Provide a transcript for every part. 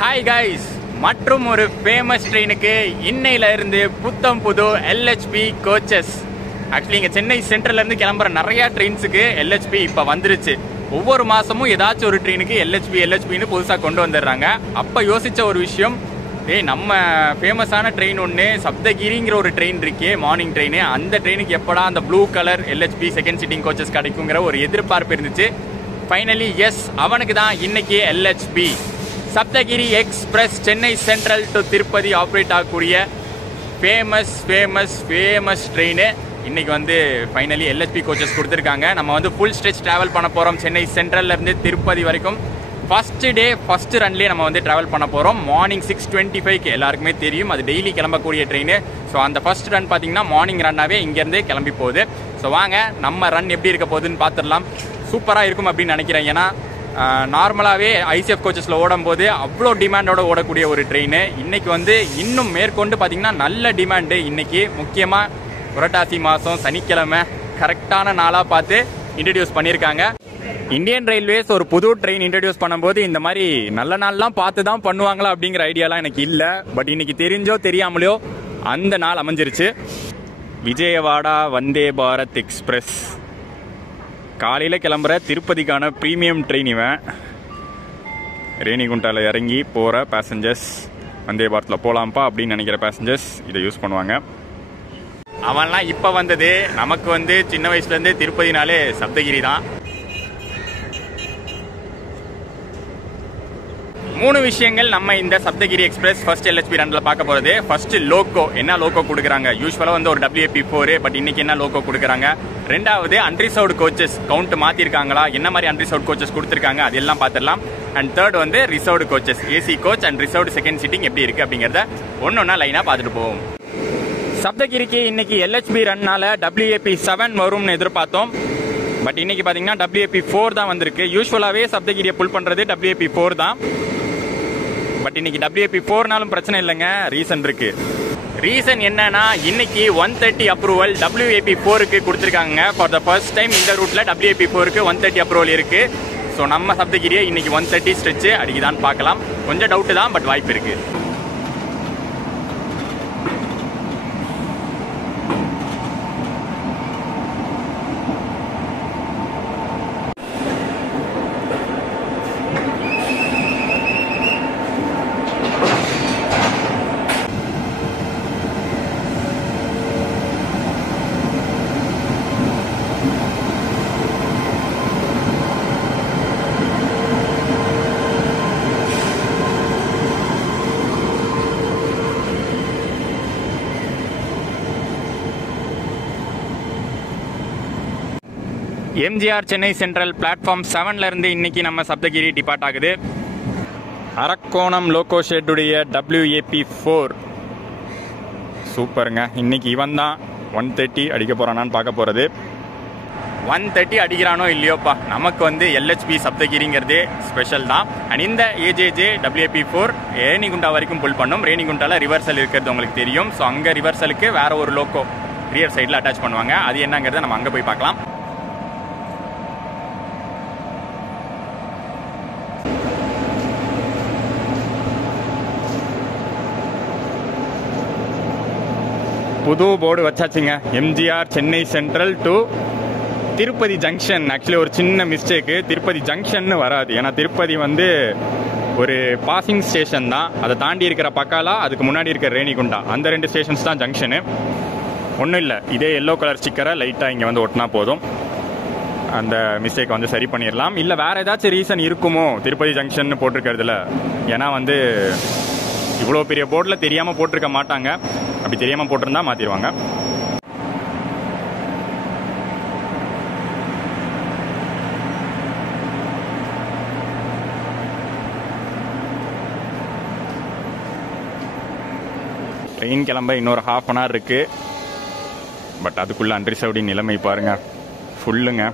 Hi guys, மற்றும் ஒரு famous ட்ரெயினுக்கு இன்னையில இருந்து புத்தம் புது எல்ஹெச்பி கோச்சஸ். ஆக்சுவலி இங்கே சென்னை சென்ட்ரல்லேருந்து கிளம்புற நிறைய ட்ரெயின்ஸுக்கு எல்ஹெச்பி இப்போ வந்துருச்சு. ஒவ்வொரு மாதமும் ஏதாச்சும் ஒரு ட்ரெயினுக்கு எல்ஹெச்பின்னு புதுசாக கொண்டு வந்துடுறாங்க. அப்போ யோசித்த ஒரு விஷயம், நம்ம ஃபேமஸான ட்ரெயின் ஒன்று சப்தகிரிங்கிற ஒரு ட்ரெயின் இருக்கே, மார்னிங் ட்ரெயின். அந்த ட்ரெயினுக்கு எப்படா அந்த blue colour LHB second sitting coaches கிடைக்குங்கிற ஒரு எதிர்பார்ப்பு இருந்துச்சு. ஃபைனலி எஸ், அவனுக்கு தான் இன்னைக்கு LHB Saptagiri Express Chennai Central to Tirupati operate ஆகக்கூடிய ஃபேமஸ் ட்ரெயின் இன்னைக்கு வந்து ஃபைனலி எல்ஹெச்பி கோச்சஸ் கொடுத்துருக்காங்க. நம்ம வந்து ஃபுல் ஸ்ட்ரெச் ட்ராவல் பண்ண போகிறோம் சென்னை சென்ட்ரல்லேருந்து திருப்பதி வரைக்கும். ஃபர்ஸ்ட் ரன்லேயே நம்ம வந்து ட்ராவல் பண்ண போகிறோம். மார்னிங் 6:25 எல்லாருக்குமே தெரியும், அது டெய்லி கிளம்பக்கூடிய ட்ரெயின். ஸோ அந்த ஃபர்ஸ்ட் ரன் பார்த்தீங்கன்னா மார்னிங் ரன்னாகவே இங்கேருந்தே கிளம்பி போகுது. ஸோ வாங்க நம்ம ரன் எப்படி இருக்க போகுதுன்னு பார்த்துடலாம். சூப்பராக இருக்கும் அப்படின்னு நினைக்கிறேன். ஏன்னா நார்மலாகவே ஐசிஎஃப் கோச்சஸில் ஓடும்போது அவ்வளோ டிமாண்டோட ஓடக்கூடிய ஒரு ட்ரெயின். இன்னைக்கு வந்து இன்னும் மேற்கொண்டு பார்த்தீங்கன்னா நல்ல டிமாண்டு. இன்னைக்கு முக்கியமாக புரட்டாசி மாதம் சனிக்கிழமை கரெக்டான நாளாக பார்த்து இன்ட்ரடியூஸ் பண்ணியிருக்காங்க. இந்தியன் ரயில்வேஸ் ஒரு புது ட்ரெயின் இன்ட்ரடியூஸ் பண்ணும்போது இந்த மாதிரி நல்ல நாள்லாம் பார்த்து தான் பண்ணுவாங்களா அப்படிங்கிற ஐடியாலாம் எனக்கு இல்லை. பட் இன்னைக்கு தெரிஞ்சோ தெரியாமலையோ அந்த நாள் அமைஞ்சிருச்சு. விஜயவாடா வந்தே பாரத் எக்ஸ்பிரஸ் காலையில் கிளம்புற திருப்பதிக்கான ப்ரீமியம் ட்ரெயின். இவன் ரேணிகுண்டாவில் இறங்கி போகிற பேசஞ்சர்ஸ் வந்தே பாரத்தில் போகலாம்ப்பா அப்படின்னு நினைக்கிற பேசஞ்சர்ஸ் இதை யூஸ் பண்ணுவாங்க. அவன்லாம் இப்போ வந்தது, நமக்கு வந்து சின்ன வயசுலேருந்து திருப்பதினாலே சப்தகிரி தான். 3 விஷயங்கள் நம்ம இந்த சப்தகிரி எக்ஸ்பிரஸ் ஃபர்ஸ்ட் எல்ஹெச்பி ரன்ல பார்க்க போகிறது. ஃபர்ஸ்ட் லோகோ, என்ன லோகோ கொடுக்குறாங்க. யூஸ்வலாக வந்து ஒரு WAP4, பட் இன்னைக்கு என்ன லோகோ கொடுக்குறாங்க. ரெண்டாவது அன்ரிசர்வ்டு கோச்சஸ் கவுண்ட் மாற்றிருக்காங்களா, என்ன மாதிரி அன்ரிசர்வ்டு கோச்சஸ் கொடுத்துருக்காங்க அதெல்லாம் பார்த்துடலாம். அண்ட் தேர்ட் வந்து reserved coaches, AC coach and reserved second sitting எப்படி இருக்குது அப்படிங்கிறத ஒன்றா லைனாக பார்த்துட்டு போவோம். சப்தகிரிக்கு இன்னைக்கு எல்ஹெச்பி ரன்னால WAP7 வரும்னு எதிர்பார்த்தோம். பட் இன்னைக்கு பார்த்தீங்கன்னா WAP4 தான் வந்திருக்கு. யூஸ்வலாகவே சப்தகிரியை புல் பண்ணுறது WAP4 தான். பட் இன்னைக்கு WAP4நாலும் பிரச்சனை இல்லைங்க, ரீசன் இருக்கு. ரீசன் என்னன்னா இன்னைக்கு 130 அப்ரூவல் WAP4க்கு கொடுத்துருக்காங்க. ஃபார் த ஃபர்ஸ்ட் டைம் இந்த ரூட்ல WAP4க்கு 130 அப்ரூவல் இருக்கு. ஸோ நம்ம சப்தகிரியை இன்னைக்கு 130 ஸ்ட்ரெச் அடிக்குதான்னு பார்க்கலாம். கொஞ்சம் டவுட்டு தான், பட் வாய்ப்பு இருக்கு. எம்ஜிஆர் சென்னை சென்ட்ரல் பிளாட்ஃபார்ம் 7ல இருந்து இன்னைக்கு நம்ம சப்தகிரி டிபார்ட் ஆகுது. அரக்கோணம் லோகோ ஷெட்டுடைய WAP4 சூப்பருங்க. இன்னைக்கு இவன் தான் 130 அடிக்க போறானான்னு பார்க்க போறது. 130 அடிக்கிறானோ இல்லையோப்பா, நமக்கு வந்து எல்ஹெச்பி சப்தகிரிங்கிறதே ஸ்பெஷல் தான். அண்ட் இந்த AJJ WAP4 ரேணிகுண்டா வரைக்கும் புல் பண்ணும். ரேணிகுண்டாவில் ரிவர்சல் இருக்கிறது உங்களுக்கு தெரியும். ஸோ அங்கே ரிவர்சலுக்கு வேற ஒரு லோகோ ரியர் சைடில் அட்டாச் பண்ணுவாங்க. அது என்னங்கிறத நம்ம அங்கே போய் பார்க்கலாம். புது போர்டு வச்சாச்சுங்க. MGR Chennai Central to Tirupati Junction. Actually ஒரு சின்ன மிஸ்டேக்கு, திருப்பதி ஜங்ஷன் வராது. ஏன்னா திருப்பதி வந்து ஒரு பாசிங் ஸ்டேஷன் தான். அதை தாண்டி இருக்கிற பக்காலா, அதுக்கு முன்னாடி இருக்கிற ரேணிகுண்டா, அந்த 2 ஸ்டேஷன்ஸ் தான் ஜங்ஷனு. ஒன்றும் இல்லை, இதே எல்லோ கலர் ஸ்டிக்கரை லைட்டாக இங்கே வந்து ஒட்டினா போதும். அந்த மிஸ்டேக் வந்து சரி பண்ணிடலாம். இல்லை வேறு ஏதாச்சும் ரீசன் இருக்குமோ திருப்பதி ஜங்ஷன் போட்டிருக்கிறதுல. ஏன்னா வந்து இவ்வளோ பெரிய போர்டில் தெரியாமல் போட்டிருக்க மாட்டாங்க. அப்படி தெரியாமல் போட்டிருந்தா மாற்றிடுவாங்க. ட்ரெயின் கிளம்ப இன்னொரு ½ அன் ஹவர் இருக்கு. பட் அதுக்குள்ள அன்ரிசர்வ்டின் நிலைமை பாருங்க, ஃபுல்லுங்க.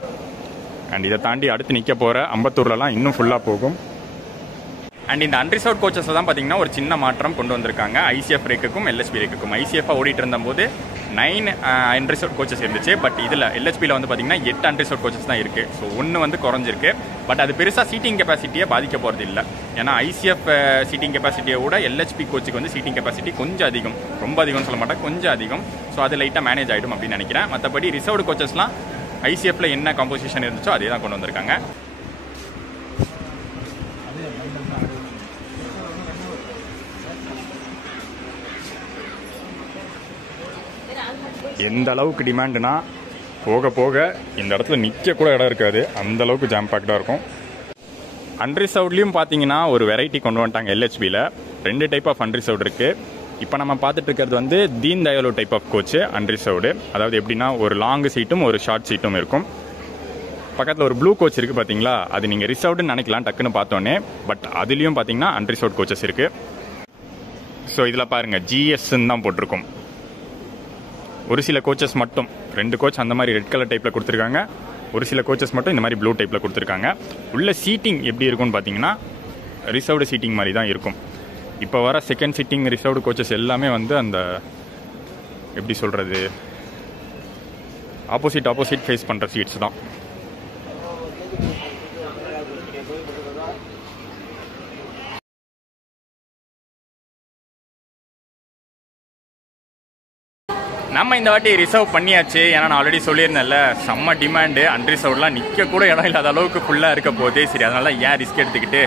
அண்ட் இதை தாண்டி அடுத்து நிற்க போகிற அம்பத்தூர்லலாம் இன்னும் ஃபுல்லாக போகும். அண்ட் இந்த அன்ரிசர்வ் கோச்சஸில் தான் பார்த்தீங்கன்னா ஒரு சின்ன மாற்றம் கொண்டு வந்திருக்காங்க. ஐசிஎஃப் ரேக்குக்கும் LHB ரேக்குக்கும். ஐசிஎஃப் ஓடிட்டு இருந்தபோது 9 அன்ரிசர்வ்ட் கோச்சஸ் இருந்துச்சு. பட் இதில் எல்ஹெச்பியில் வந்து பார்த்தீங்கன்னா 8 அன்ரிசர்வ்ட் கோச்சஸ் தான் இருக்குது. ஸோ ஒன்று வந்து குறைஞ்சிருக்கு. பட் அது பெருசாக சீட்டிங் கெப்பாசிட்டியை பாதிக்க போகிறது இல்லை. ஏன்னா ஐசிஎஃப் சீட்டிங் கெப்பாசிட்டியை விட எல்ஹெச்பி கோச்சுக்கு வந்து சீட்டிங் கெப்பாசிட்டி கொஞ்சம் அதிகம், ரொம்ப அதிகம்னு சொல்ல மாட்டேன், கொஞ்சம் அதிகம். ஸோ அது லைட்டாக மேனேஜ் ஆகிடும் அப்படின்னு நினைக்கிறேன். மற்றபடி ரிசர்வ்டு கோச்சஸ்லாம் ஐசிஎஃப்ல என்ன காம்போசிஷன் இருந்துச்சோ அதே தான் கொண்டு வந்திருக்காங்க. எந்த அளவுக்கு டிமாண்டுனா போக போக இந்த இடத்துல நிற்க கூட இடம் இருக்காது, அந்த அளவுக்கு ஜாம் பேக்டாக இருக்கும். அன்ரிசர்வ்ட்லேயும் பார்த்தீங்கன்னா ஒரு வெரைட்டி கொண்டு வந்துட்டாங்க எல்ஹெச்பியில். 2 டைப் ஆஃப் அன்ரிசர்வ்டு இருக்குது. இப்போ நம்ம பார்த்துட்டு இருக்கிறது வந்து தீன் Dayalu type of coach unreserved. அதாவது எப்படின்னா ஒரு லாங் சீட்டும் ஒரு ஷார்ட் சீட்டும் இருக்கும். பக்கத்தில் ஒரு ப்ளூ கோச் இருக்குது பார்த்தீங்களா, அது நீங்கள் ரிசர்வ்டுன்னு நினைக்கலாம் டக்குன்னு பார்த்தோன்னே. பட் அதுலேயும் பார்த்தீங்கன்னா அன்ரிசர்வ்ட் கோச்சஸ் இருக்குது. ஸோ இதில் பாருங்கள் ஜிஎஸ்ன்னு தான் போட்டிருக்கும். ஒரு சில கோச்சஸ் மட்டும் 2 கோச் அந்த மாதிரி ரெட் கலர் டைப்பில் கொடுத்துருக்காங்க. ஒரு சில கோச்சஸ் மட்டும் இந்த மாதிரி ப்ளூ டைப்பில் கொடுத்துருக்காங்க. உள்ள சீட்டிங் எப்படி இருக்கும்னு பார்த்தீங்கன்னா ரிசர்வ்டு சீட்டிங் மாதிரி தான் இருக்கும். இப்போ வர செகண்ட் சீட்டிங் ரிசர்வ்டு கோச்சஸ் எல்லாமே வந்து அந்த எப்படி சொல்கிறது, ஆப்போசிட் ஃபேஸ் பண்ணுற சீட்ஸ் தான். நம்ம இந்த வாட்டி ரிசர்வ் பண்ணியாச்சு. ஏன்னா நான் ஆல்ரெடி சொல்லியிருந்தேன்ல, செம்ம டிமாண்டு. அன்ரிசர்வ்லாம் நிற்க கூட இடம் இல்லாத அளவுக்கு ஃபுல்லாக இருக்க போதே. சரி, அதனால ஏன் ரிஸ்க் எடுத்துக்கிட்டு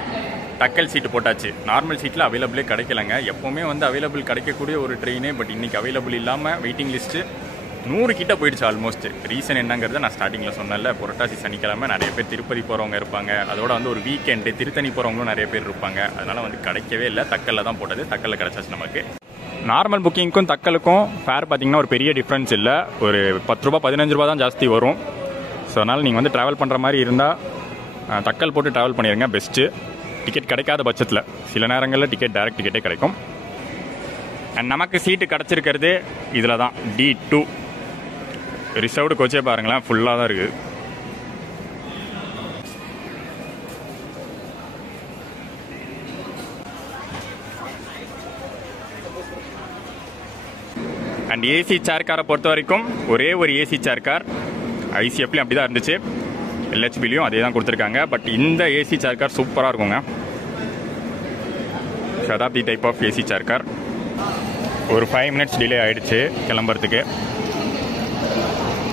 டக்கல் சீட்டு போட்டாச்சு. நார்மல் சீட்டில் அவைலபிளே கிடைக்கலங்க. எப்போவுமே வந்து அவைலபிள் கிடைக்கக்கூடிய ஒரு ட்ரெயினே, பட் இன்றைக்கி அவைலபிள் இல்லாமல் வெயிட்டிங் லிஸ்ட்டு 100 கிட்ட போயிடுச்சு ஆல்மோஸ்ட். ரீசன் என்னங்கிறத நான் ஸ்டார்டிங்கில் சொன்னேன்ல, புரட்டாசி சனிக்கிழமை நிறைய பேர் திருப்பதி போகிறவங்க இருப்பாங்க. அதோட வந்து ஒரு வீக்கெண்டு திருத்தணி போகிறவங்களும் நிறைய பேர் இருப்பாங்க. அதனால் வந்து கிடைக்கவே இல்லை. தக்கலில் தான் போட்டது. தக்கலில் கிடச்சாச்சு நமக்கு. நார்மல் புக்கிங்க்கும் தக்கலுக்கும் ஃபேர் பார்த்தீங்கன்னா ஒரு பெரிய டிஃப்ரென்ஸ் இல்லை. ஒரு 10 ரூபா 15 ரூபா தான் ஜாஸ்தி வரும். ஸோ அதனால் நீங்கள் வந்து ட்ராவல் பண்ணுற மாதிரி இருந்தால் தக்கல் போட்டு ட்ராவல் பண்ணிடுங்க பெஸ்ட்டு. டிக்கெட் கிடைக்காத பட்சத்தில் சில நேரங்களில் டேரக்ட் டிக்கெட்டே கிடைக்கும். அண்ட் நமக்கு சீட்டு கிடச்சிருக்கிறது இதில் தான் D2 ரிசர்வ்டு கோச்சே பாருங்களேன், ஃபுல்லாக தான் இருக்குது. அண்ட் ஏசி சேர் காரை பொறுத்த வரைக்கும் ஒரே ஒரு ஏசி சேர் கார். ஐசிஎஃப்லேயும் அப்படி தான் இருந்துச்சு, எல்ஹெச்பிலையும் அதே தான் கொடுத்துருக்காங்க. பட் இந்த ஏசி சேர் கார் சூப்பராக இருக்குங்க. Shatabdi type of AC chair car. ஒரு 5 மினிட்ஸ் டிலே ஆகிடுச்சு கிளம்புறதுக்கு.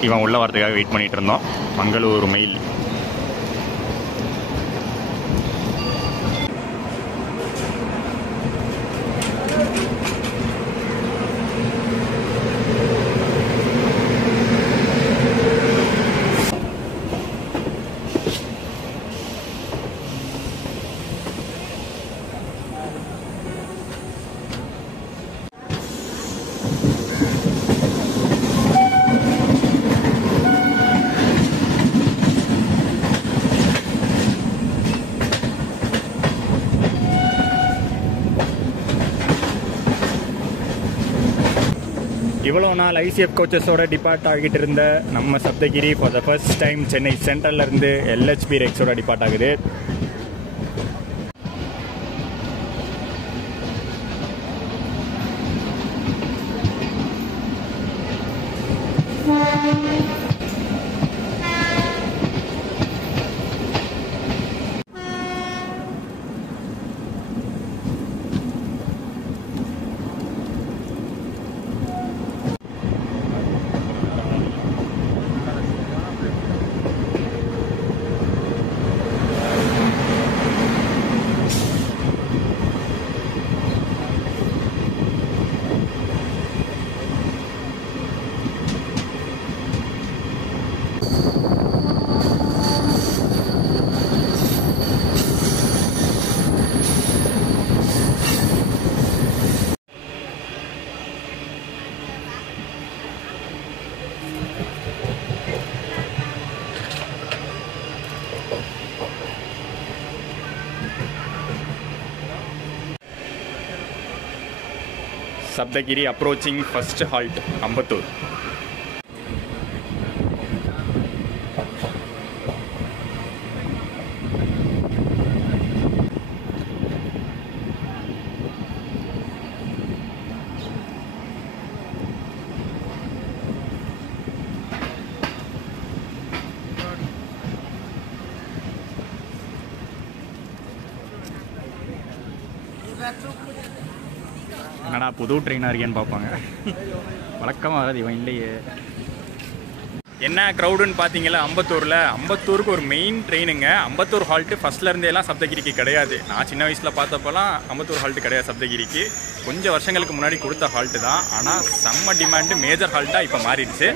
இவன் உள்ள வரதுக்காக வெயிட் பண்ணிகிட்டு இருந்தோம். மங்களூர் மெயில். இவ்வளோ நாள் ஐசிஎஃப் கோச்சஸோட டிபார்ட் ஆகிட்டு இருந்த நம்ம Saptagiri for the first time Chennai சென்ட்ரல்லேருந்து எல்ஹெச்பி ரெக்ஸோட டிபார்ட் ஆகுது. Saptagiri approaching first halt, Ambattur. என்னடா புது ட்ரெயினாக இருக்கேன்னு பார்ப்பாங்க. வழக்கமாக வராது இவன் இல்லையே. என்ன க்ரௌடுன்னு பார்த்தீங்களா அம்பத்தூருக்கு ஒரு மெயின் ட்ரெயினுங்க. அம்பத்தூர் ஹால்ட்டு ஃபஸ்ட்லேருந்தேலாம் சப்தகிரிக்கு கிடையாது. நான் சின்ன வயசில் பார்த்தப்போலாம் அம்பத்தூர் ஹால்ட்டு கிடையாது சப்தகிரிக்கு. கொஞ்சம் வருஷங்களுக்கு முன்னாடி கொடுத்த ஹால்ட்டு தான். ஆனால் செம்ம டிமாண்டு, மேஜர் ஹால்ட்டாக இப்போ மாறிடுச்சு.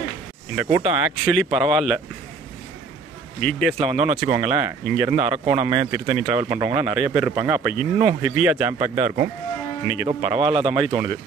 இந்த கூட்டம் ஆக்சுவலி பரவாயில்ல. வீக் டேஸில் வந்தோன்னு வச்சுக்கோங்களேன், இங்கேருந்து அரக்கோணம் திருத்தணி ட்ராவல் பண்ணுறவங்களாம் நிறைய பேர் இருப்பாங்க. அப்போ இன்னும் ஹெவியாக ஜாம் பேக்டாக இருக்கும். இன்றைக்கி ஏதோ பரவாயில்லாத மாதிரி தோணுது.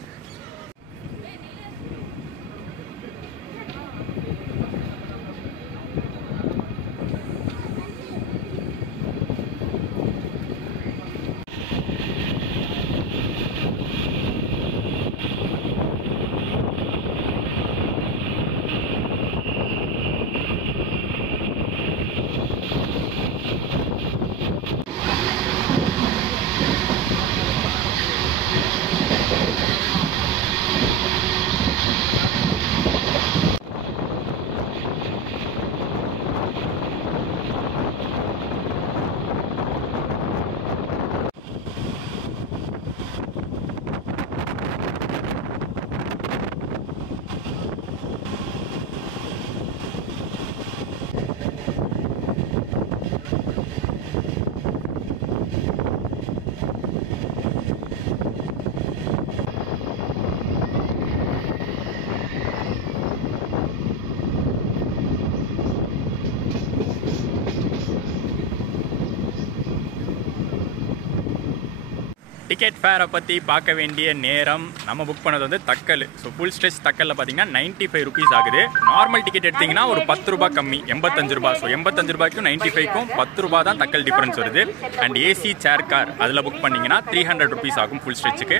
டிக்கெட் ஃபேரை பற்றி பார்க்க வேண்டிய நேரம், நம்ம புக் பண்ணது வந்து தக்கல். ஸோ ஃபுல் ஸ்ட்ரெச் தக்கலில் பார்த்தீங்கன்னா 95 ருபீஸ் ஆகுது. நார்மல் டிக்கெட் எடுத்திங்கன்னா ஒரு 10 ரூபா கம்மி, 85 ரூபா. ஸோ 85 ரூபாய்க்கும் 95க்கும் 10 ரூபா தான் தக்கல் டிஃபரன்ஸ் வருது. அண்ட் ஏசி சேர் கார் அதில் புக் பண்ணிங்கன்னா 300 ருபீஸ் ஆகும் ஃபுல் ஸ்ட்ரெச்சுக்கு.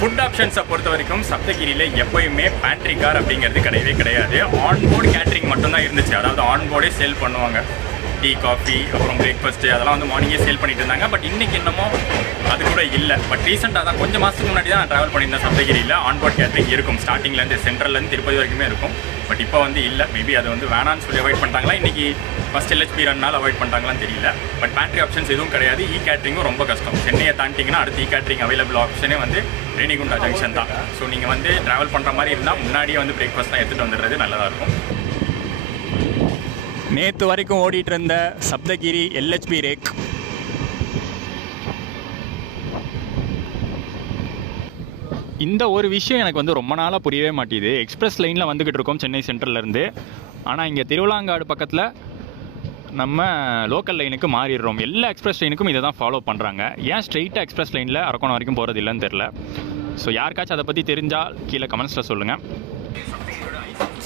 ஃபுட் ஆப்ஷன்ஸை பொறுத்த வரைக்கும் சப்தகிரியில் எப்போயுமே பேண்ட்ரி கார் அப்படிங்கிறது கிடையவே கிடையாது. ஆன்போர்டு கேட்ரிங் மட்டும்தான் இருந்துச்சு. அதாவது ஆன்போர்டே சேல் பண்ணுவாங்க. டீ, காஃபி, அப்புறம் பிரேக்ஃபாஸ்ட்டு அதெல்லாம் வந்து மார்னிங்கே சேல் பண்ணிட்டு இருந்தாங்க. பட் இன்றைக்கி என்னமோ அது கூட இல்லை. பட் ரீசெண்டாக தான் கொஞ்சம் மாதத்துக்கு முன்னாடி தான் நான் ட்ராவல் பண்ணியிருந்தேன். சப்தகிரியில் ஆன்போர்ட் கேட்ரிங் இருக்கும். ஸ்டார்டிங்லேருந்து சென்ட்ரல்லேருந்து திருப்பதி வரைக்குமே இருக்கும். பட் இப்போ வந்து இல்லை. மேபி அது வந்து வேணான்னு சொல்லி அவாய்ட் பண்ணிட்டாங்களா, இன்றைக்கி ஃபஸ்ட் LHP ரன்னால் அவாய்ட் பண்ணிட்டாங்களான்னு தெரியல. பட் பேண்ட்ரி ஆப்ஷன்ஸ் எதுவும் கிடையாது. கேட்ரிங்கும் ரொம்ப கஷ்டம். சென்னையை தாண்டிங்கன்னா அடுத்து கேட்ரிங் அவைலபிள் ஆப்ஷனே வந்து ரேணிகுண்டா ஜங்ஷன் தான். ஸோ நீங்கள் வந்து ட்ராவல் பண்ணுற மாதிரி இருந்தால் முன்னாடியே வந்து பிரேக்ஃபாஸ்ட்லாம் எடுத்துகிட்டு வந்துடுறது நல்லதாக இருக்கும். நேற்று வரைக்கும் ஓடிட்டு இருந்த சப்தகிரி LHP ரேக் இந்த ஒரு விஷயம் எனக்கு வந்து ரொம்ப நாளாக புரியவே மாட்டேது. எக்ஸ்பிரஸ் லைனில் வந்துக்கிட்டு இருக்கோம் சென்னை சென்ட்ரல்லேருந்து. ஆனால் இங்கே திருவிழாங்காடு பக்கத்தில் நம்ம லோக்கல் லைனுக்கு மாறிடுறோம். எல்லா எக்ஸ்பிரஸ் லைனுக்கும் இதை தான் ஃபாலோ பண்ணுறாங்க. ஏன் ஸ்ட்ரெயிட்டாக எக்ஸ்பிரஸ் லைனில் அரக்கோணம் வரைக்கும் போகிறது இல்லைன்னு தெரில. ஸோ யாருக்காச்சும் அதை பற்றி தெரிஞ்சால் கீழே கமெண்ட்ஸில் சொல்லுங்கள்.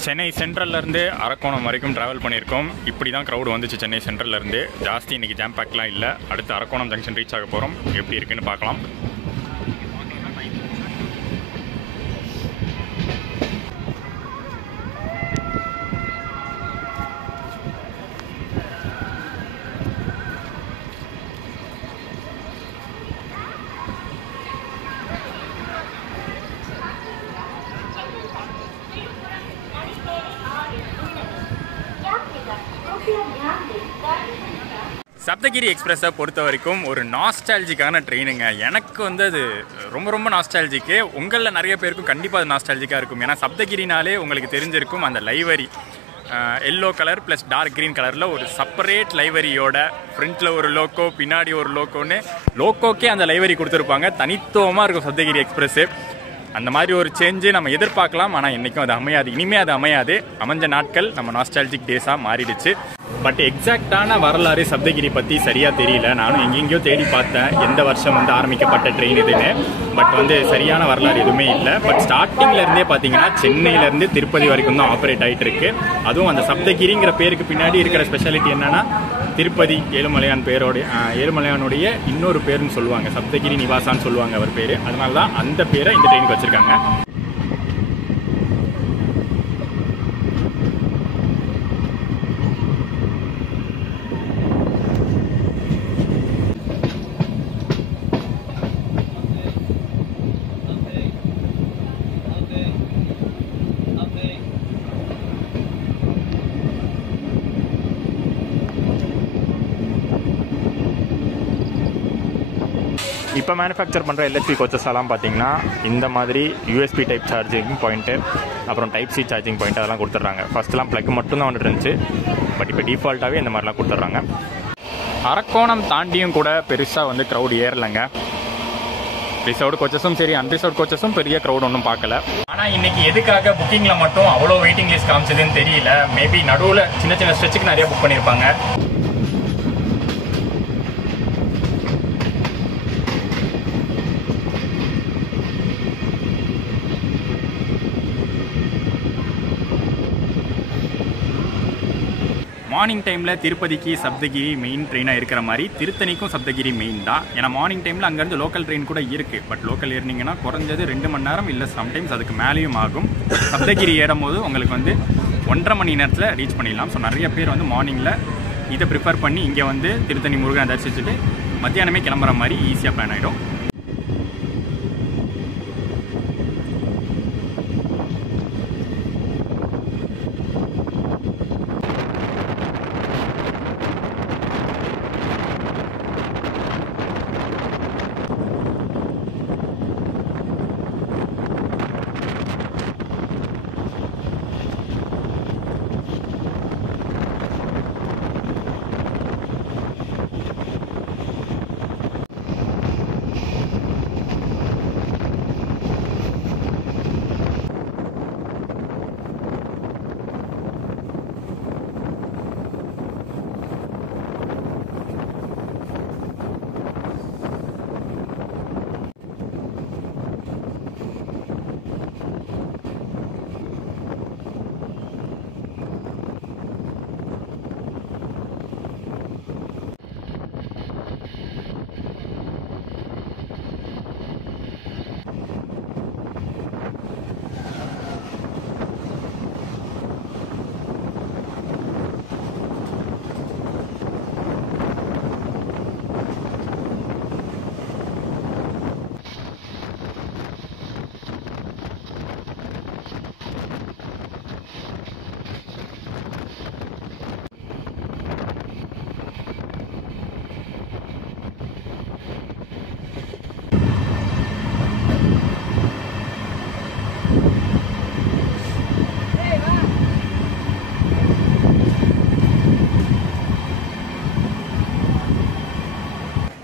சென்னை சென்ட்ரல்லேருந்து அரக்கோணம் வரைக்கும் ட்ராவல் பண்ணியிருக்கோம். இப்படி தான் க்ரௌடு வந்துச்சு சென்னை சென்ட்ரல்லேருந்து. ஜாஸ்தி இன்றைக்கி ஜாம் பேக்லாம் இல்லை. அடுத்து அரக்கோணம் ஜங்ஷன் ரீச் ஆக போகிறோம். எப்படி இருக்குன்னு பார்க்கலாம். சப்தகிரி எக்ஸ்பிரஸை பொறுத்த வரைக்கும் ஒரு நாஸ்டாலஜிக்கான ட்ரெயினுங்க. எனக்கு வந்து அது ரொம்ப ரொம்ப நாஸ்டாலஜிக்கு. உங்களில் நிறைய பேருக்கும் கண்டிப்பாக அது நாஸ்டாலஜிக்காக இருக்கும். ஏன்னா சப்தகிரினாலே உங்களுக்கு தெரிஞ்சிருக்கும் அந்த livery yellow colour plus dark green கலரில் ஒரு செப்பரேட் லைவரியோட ஃப்ரண்ட்டில் ஒரு லோக்கோ, பின்னாடி ஒரு லோக்கோன்னு லோக்கோக்கே அந்த லைவரி கொடுத்துருப்பாங்க. தனித்துவமாக இருக்கும் சப்தகிரி எக்ஸ்பிரஸ்ஸு. அந்த மாதிரி ஒரு சேஞ்சு நம்ம எதிர்பார்க்கலாம். ஆனால் என்றைக்கும் அது அமையாது. இனிமேல் அது அமையாது. அமைஞ்ச நாட்கள் நம்ம நாஸ்டாலஜிக் டேஸாக மாறிடுச்சு. பட் எக்ஸாக்டான வரலாறு சப்தகிரி பற்றி சரியாக தெரியல. நானும் எங்கெங்கேயோ தேடி பார்த்தேன் எந்த வருஷம் வந்து ஆரம்பிக்கப்பட்ட ட்ரெயின் இதுன்னு. பட் வந்து சரியான வரலாறு எதுவுமே இல்லை. பட் ஸ்டார்டிங்லேருந்தே பார்த்தீங்கன்னா சென்னையிலேருந்து திருப்பதி வரைக்கும் தான் ஆப்ரேட் ஆகிட்டு இருக்கு. அதுவும் அந்த சப்தகிரிங்கிற பேருக்கு பின்னாடி இருக்கிற ஸ்பெஷாலிட்டி என்னென்னா, திருப்பதி ஏழுமலையானுடைய இன்னொரு பேருன்னு சொல்லுவாங்க. சப்தகிரி நிவாசான்னு சொல்லுவாங்க அவர் பேர். அதனால தான் அந்த பேரை இந்த ட்ரெயினுக்கு வச்சுருக்காங்க. இப்போ மேனுஃபேக்சர் பண்ணுற எல்ஹெச்பி கோச்சஸ் எல்லாம் பார்த்தீங்கன்னா இந்த மாதிரி யூஎஸ்பி டைப் சார்ஜிங் பாயிண்ட்டு, அப்புறம் டைப் சி சார்ஜிங் பாயிண்ட் அதெல்லாம் கொடுத்துட்றாங்க. ஃபஸ்ட்லாம் ப்ளக் மட்டும்தான் வந்துட்டு இருந்துச்சு, பட் இப்போ டிஃபால்ட்டாகவே இந்த மாதிரிலாம் கொடுத்துட்றாங்க. அரக்கோணம் தாண்டியும் கூட பெருசாக வந்து க்ரௌட் ஏறலைங்க. ரிசர்வ்டு கோச்சஸும் சரி, அன்ரிசர்வ்டு கோச்சஸும் பெரிய க்ரௌட் ஒன்றும் பார்க்கல. ஆனால் இன்னைக்கு எதுக்காக புக்கிங்கில் மட்டும் அவ்வளோ வெயிட்டிங் லிஸ்ட் காமிச்சதுன்னு தெரியல. மேபி நடுவில் சின்ன சின்ன ஸ்ட்ரெச்சுக்கு நிறைய புக் பண்ணியிருப்பாங்க. மார்னிங் டைமில் திருப்பதிக்கு சப்தகிரி மெயின் ட்ரெயினாக இருக்கிற மாதிரி திருத்தணிக்கும் சப்தகிரி மெயின் தான். ஏன்னா மார்னிங் டைமில் அங்கேருந்து லோக்கல் ட்ரெயின் கூட இருக்குது. பட் லோக்கல் ஏறினீங்கன்னா குறைஞ்சது 2 மணி நேரம், இல்லை சம்டைம்ஸ் அதுக்கு மேலேயும் ஆகும். சப்தகிரி ஏறும்போது உங்களுக்கு வந்து 1.5 மணி நேரத்தில் ரீச் பண்ணிடலாம். ஸோ நிறைய பேர் வந்து மார்னிங்கில் இதை ப்ரிஃபர் பண்ணி இங்கே வந்து திருத்தணி முருகனை தரிசிச்சுட்டு மத்தியானமே கிளம்புற மாதிரி ஈஸியாக பிளான் ஆகிடும்.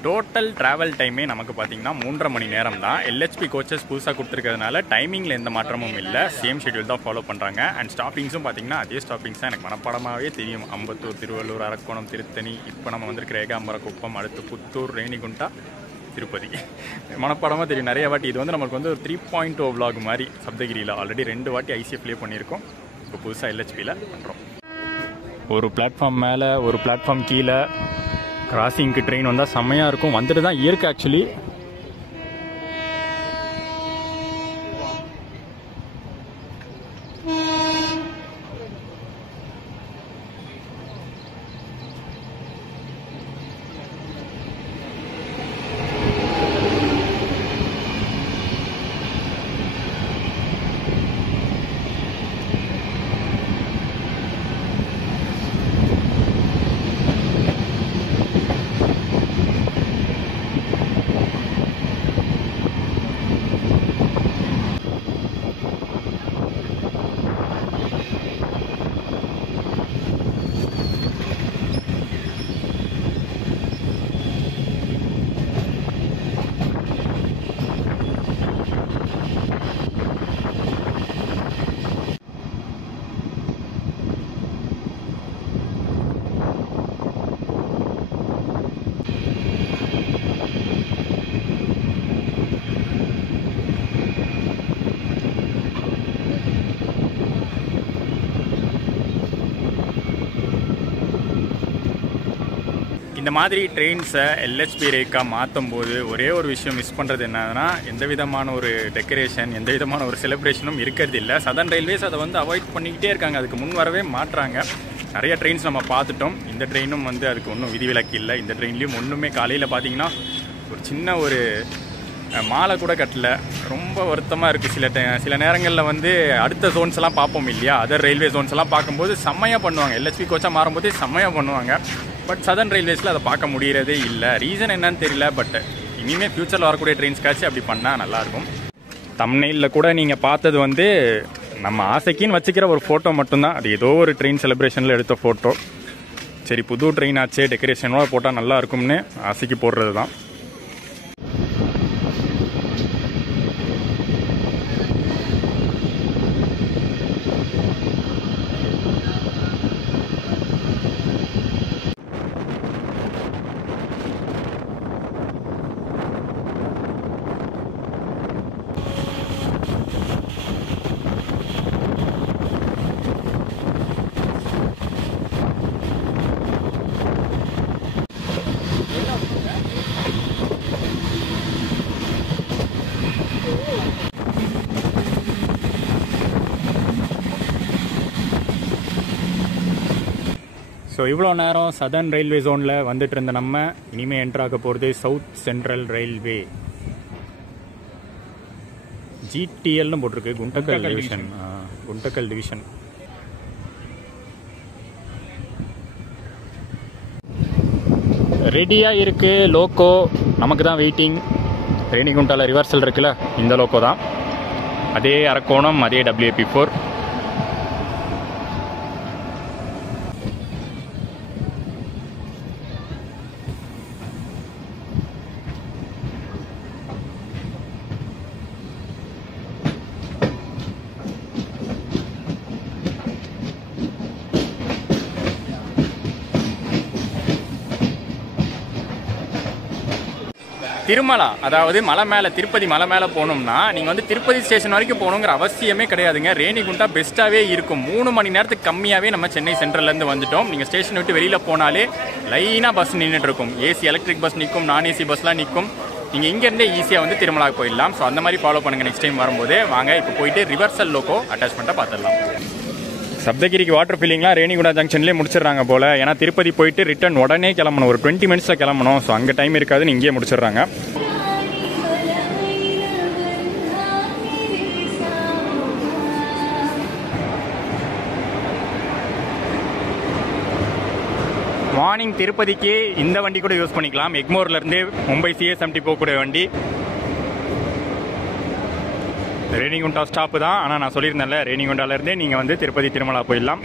டோட்டல் ட்ராவல் டைமே நமக்கு பார்த்தீங்கன்னா 3.5 மணி நேரம் தான். எல்ஹெச்பி கோச்சஸ் புதுசாக கொடுத்துருக்கிறதுனால டைமிங்கில் எந்த மாற்றமும் இல்லை, சேம் ஷெட்யூல் தான் ஃபாலோ பண்ணுறாங்க. அண்ட் ஸ்டாப்பிங்ஸும் பார்த்தீங்கன்னா அதே ஸ்டாப்பிங்ஸ் தான் எனக்கு மனப்பாடமாகவே தெரியும். அம்பத்தூர், திருவள்ளூர், அரக்கோணம், திருத்தணி, இப்போ நம்ம வந்திருக்கிற ஏகாம்பரக்குப்பம், அடுத்து புத்தூர், ரேணிகுண்டா, திருப்பதி. மனப்பாடமாக தெரியும் நிறைய வாட்டி. இது வந்து நமக்கு வந்து ஒரு 3.0 vlog மாதிரி. சப்தகிரியில் ஆல்ரெடி 2 வாட்டி ஐசிஎஃப்லேயே பண்ணியிருக்கோம், இப்போ புதுசாக எல்ஹெச்பியில் பண்ணுறோம். ஒரு பிளாட்ஃபார்ம் மேலே, ஒரு பிளாட்ஃபார்ம் கீழே கிராசிங்க்கு ட்ரெயின் வந்தால் செம்மையாக இருக்கும். வந்துட்டு தான் இருக்கு ஆக்சுவலி. இந்த மாதிரி ட்ரெயின்ஸை எல்ஹெச்பி ரேக்காக மாற்றும் போது ஒரே ஒரு விஷயம் மிஸ் பண்ணுறது என்னன்னா, எந்த விதமான ஒரு டெக்கரேஷன், எந்த விதமான ஒரு செலிப்ரேஷனும் இருக்கிறது இல்லை. சதர்ன் ரயில்வேஸ் அதை வந்து அவாய்ட் பண்ணிக்கிட்டே இருக்காங்க, அதுக்கு முன் வரவே மாட்டுறாங்க. நிறைய ட்ரெயின்ஸ் நம்ம பார்த்துட்டோம். இந்த ட்ரெயினும் வந்து அதுக்கு ஒன்றும் விதிவிலக்கு இல்லை. இந்த ட்ரெயின்லேயும் ஒன்றுமே காலையில் பார்த்தீங்கன்னா ஒரு சின்ன ஒரு மாலை கூட கட்டல. ரொம்ப வருத்தமாக இருக்குது. சில நேரங்களில் வந்து அடுத்த ஜோன்ஸ் எல்லாம் பார்ப்போம் இல்லையா, அதர் ரயில்வே ஜோன்ஸ் எல்லாம் பார்க்கும்போது செம்மையாக பண்ணுவாங்க. எல்ஹெச்பி கோச்சாக மாறும்போதே செம்மையாக பண்ணுவாங்க. பட் சதர்ன் ரயில்வேஸில் அதை பார்க்க முடியறதே இல்லை. ரீசன் என்னன்னு தெரியல. பட் இனிமேல் ஃப்யூச்சரில் வரக்கூடிய ட்ரெயின்ஸ்க்காச்சும் அப்படி பண்ணால் நல்லாயிருக்கும். தம்ப்நெயிலில் கூட நீங்கள் பார்த்தது வந்து நம்ம ஆசைக்குன்னு வச்சுக்கிற ஒரு ஃபோட்டோ மட்டும்தான். அது ஏதோ ஒரு ட்ரெயின் செலிப்ரேஷனில் எடுத்த ஃபோட்டோ. சரி, புது ட்ரெயின் ஆச்சே, டெக்கரேஷனோட போட்டால் நல்லா இருக்கும்னு ஆசைக்கு போடுறது தான். ஸோ இவ்வளோ நேரம் சதர்ன் ரயில்வே ஜோனில் வந்துட்டு இருந்த நம்ம இனிமேல் என்ட்ராக போகிறது சவுத் சென்ட்ரல் ரயில்வே. ஜிடிஎல்னு போட்டிருக்கு, குண்டக்கல் டிவிஷன். குண்டக்கல் டிவிஷன். ரெடியாக இருக்குது லோக்கோ. நமக்கு தான் வெயிட்டிங். ரேணிகுண்டாவில் ரிவர்சல் இருக்குல்ல, இந்த லோக்கோ தான். அதே அரக்கோணம், அதே WAP4. திருமலா, அதாவது மலை மேலே, திருப்பதி மலை மேலே போகணும்னா நீங்கள் வந்து திருப்பதி ஸ்டேஷன் வரைக்கும் போகணுங்கிற அவசியமே கிடையாதுங்க. ரேணிகுண்டா பெஸ்ட்டாகவே இருக்கும். 3 மணி நேரத்துக்கு கம்மியாகவே நம்ம சென்னை சென்ட்ரல்லேருந்து வந்துட்டோம். நீங்கள் ஸ்டேஷன் விட்டு வெளியில் போனாலே லைனாக பஸ் நின்றுட்டு இருக்கும். ஏசி எலக்ட்ரிக் பஸ் நிற்கும், நான் ஏசி பஸ்லாம் நிற்கும். நீங்கள் இங்கேருந்தே ஈஸியாக வந்து திருமலாவுக்கு போயிடலாம். ஸோ அந்த மாதிரி ஃபாலோ பண்ணுங்கள் நெக்ஸ்ட் டைம் வரும்போது. வாங்க இப்போ போயிட்டு ரிவர்சல் லோக்கோ அட்டாச்மெண்ட்டாக பார்த்துடலாம். சப்தகிரிக்கு வாட்டர் ஃபில்லிங்லாம் ரேணிகுண்டா ஜங்ஷன்லேயே முடிச்சிடுறாங்க போல். ஏன்னா திருப்பதி போயிட்டு ரிட்டர்ன் உடனே கிளம்பணும், ஒரு 20 மினிட்ஸில் கிளம்பணும். ஸோ அங்கே டைம் இருக்காதுன்னு இங்கேயே முடிச்சிடுறாங்க. மார்னிங் திருப்பதிக்கு இந்த வண்டி கூட யூஸ் பண்ணிக்கலாம். எக்மோர்லேருந்து மும்பை CSMT போகக்கூடிய வண்டி. ரேணிகுண்டா ஸ்டாப்பு தான், ஆனால் நான் சொல்லியிருந்தேன்ல, ரேணிகுண்டாலேருந்தே நீங்கள் வந்து திருப்பதி திருமலா போயிடலாம்.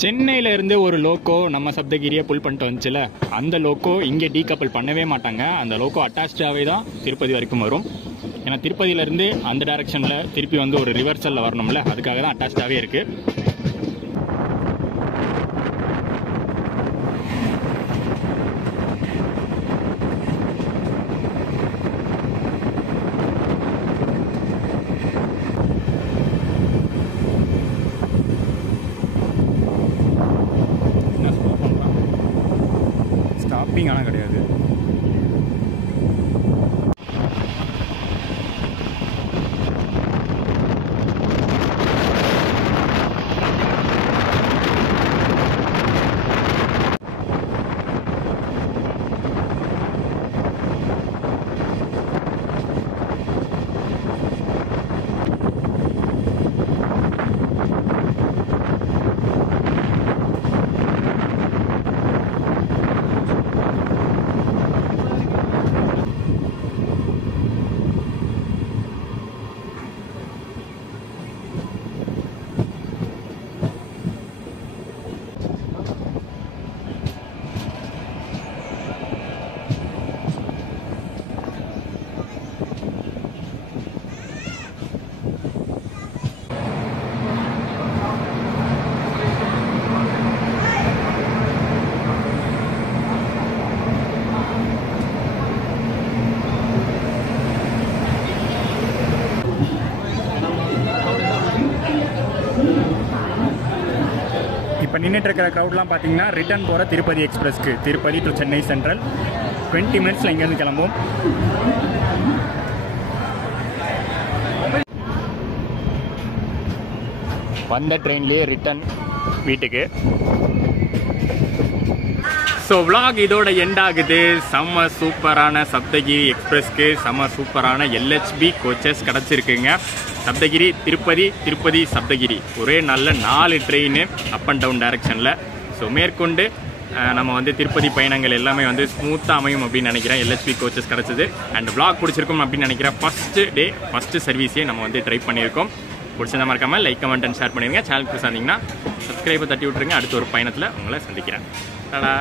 சென்னையில இருந்து ஒரு லோக்கோ நம்ம சப்தகிரியை புல் பண்ணிட்டு வந்துச்சுல, அந்த லோக்கோ இங்கே டீகப்பிள் பண்ணவே மாட்டாங்க. அந்த லோக்கோ அட்டாச்சாகவே தான் திருப்பதி வரைக்கும் வரும். ஏன்னா திருப்பதியிலேருந்து அந்த டைரக்ஷனில் திருப்பி வந்து ஒரு ரிவர்சலில் வரணும்ல, அதுக்காக தான் அட்டாச்சாகவே இருக்குது. ஸ்டாப்பிங் ஆனால் கிடையாது. போயிட்டு இருக்கிற க்ரௌட்லாம் பார்த்தீங்கன்னா ரிட்டர்ன் போகிற திருப்பதி எக்ஸ்பிரஸ்க்கு, திருப்பதி டு சென்னை சென்ட்ரல் 20 மினிட்ஸில் இங்கேருந்து கிளம்பும். வந்த ட்ரெயின்லேயே ரிட்டர்ன் வீட்டுக்கு. ஸோ vlog இதோட எண்ட் ஆகுது. செம்ம சூப்பரான சப்தகிரி எக்ஸ்பிரஸ்க்கு செம்ம சூப்பரான எல்ஹெச்பி கோச்சஸ் கிடச்சிருக்குங்க. சப்தகிரி திருப்பதி, திருப்பதி சப்தகிரி ஒரே நல்ல 4 ட்ரெயின் அப் அண்ட் டவுன் டைரக்ஷனில். ஸோ மேற்கொண்டு நம்ம வந்து திருப்பதி பயணங்கள் எல்லாமே வந்து ஸ்மூத்தாக அமையும் அப்படின்னு நினைக்கிறேன். எல்ஹெச்பி கோச்சஸ் கிடச்சிது. அண்ட் vlog பிடிச்சிருக்கும் அப்படின்னு நினைக்கிறேன். ஃபஸ்ட்டு சர்வீஸே நம்ம வந்து ட்ரை பண்ணியிருக்கோம். பிடிச்சிருந்தா மறக்காமல் லைக், கமெண்ட் அண்ட் ஷேர் பண்ணிடுங்க. சேனலுக்கு சார்ந்தீங்கன்னா சப்ஸ்கிரைபை தட்டி விட்டுருங்க. அடுத்த ஒரு பயணத்தில் உங்களை சந்திக்கிறேன். டடா.